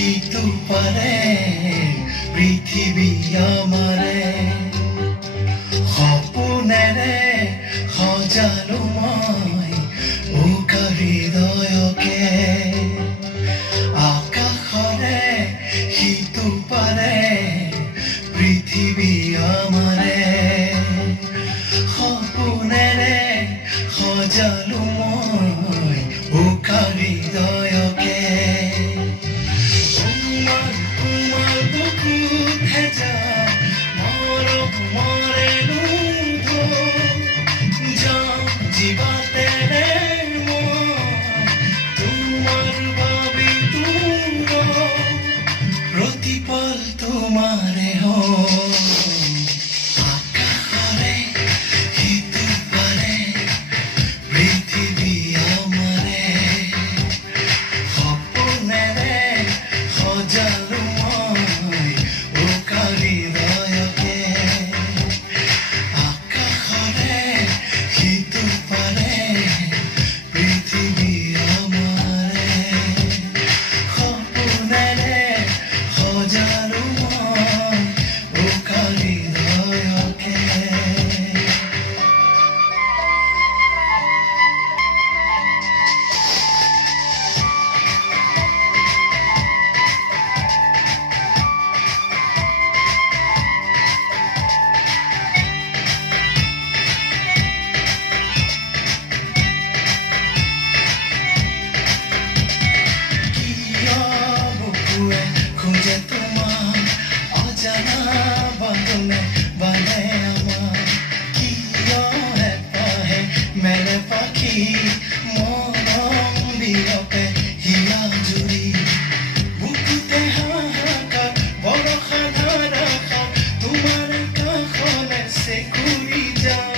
সিটো পাৰে পৃথিৱী আমাৰে সপোনেৰে সজালো মই উকা হৃদয়কে আকাশৰে সিটো পাৰে পৃথিৱী আমাৰে সপোনেৰে সজালো মই উকা হৃদয়কে प्रतिपल तुम्हारे हो आकाशरे हितु पारे पृथ्वी आमारे सपनेरे सजालो मैं उका हृदयके आकाशरे हितु पारे पृथ्वी आमारे सपनेरे सजालो मैं उका हृदयके খুঁজে তোমার অজানা বন্ধনে বনে আমার কি পাহে মেলে পাখি মরম বিয়পে হিয়া জুড়ি বুকুতে হাহাকার বরষা ধারাষার তোমার কাষলে চেকুৰি যাও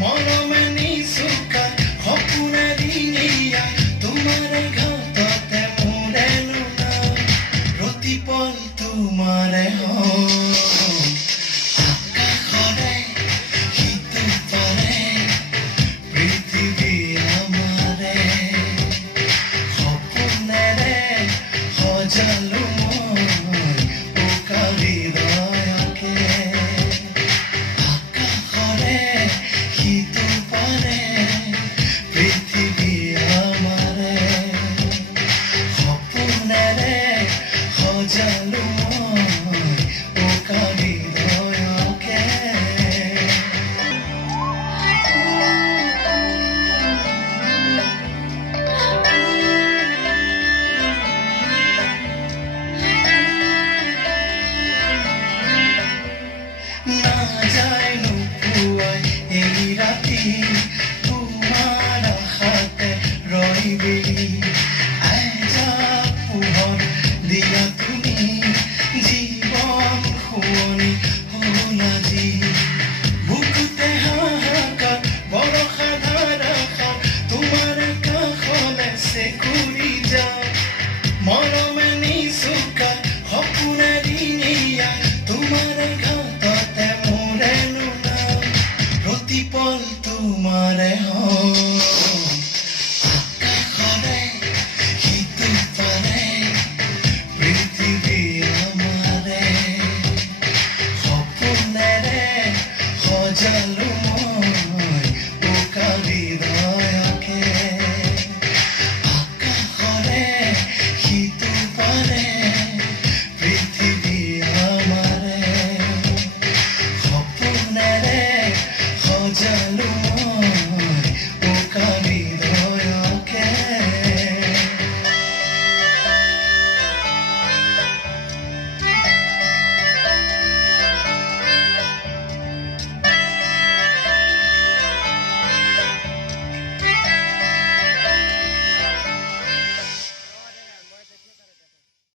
মৰমে নিচুকা সপোনে দিনিয়া তোমাৰ ঘাটতে মোৰে प्रतिपल तुम्हारे हो आकाशरे हितु पारे पृथ्वी आमारे सपनेरे सजालो मैं उका हृदयके आकाशरे हितु पारे पृथ्वी आमारे सपनेरे सजालो मैं उका हृदयके না যায় নুপুৱাই এই ৰাতি তোমাৰ আশাতে ৰৈ বেলি এজাক পোহৰ দিয়া তুমি জীবন শুৱনি হ'ল আজি বুকুতে হাহাকাৰ বৰষা ধাৰাষাৰ তোমাৰ কাষলে চেকুৰি যাও মৰমে নিচুকা সপোনে দিনিয়া তোমাৰ ঘাটতে মোৰে নোলাও প্ৰতিপল তোমাৰে হয় আকাশৰে সিটো পাৰে পৃথিৱী আমাৰে সপনেৰে সজালো মই উকা হৃদয়কে আকাশৰে সিটো পাৰে পৃথিৱী আমাৰে সপনেৰে সজালো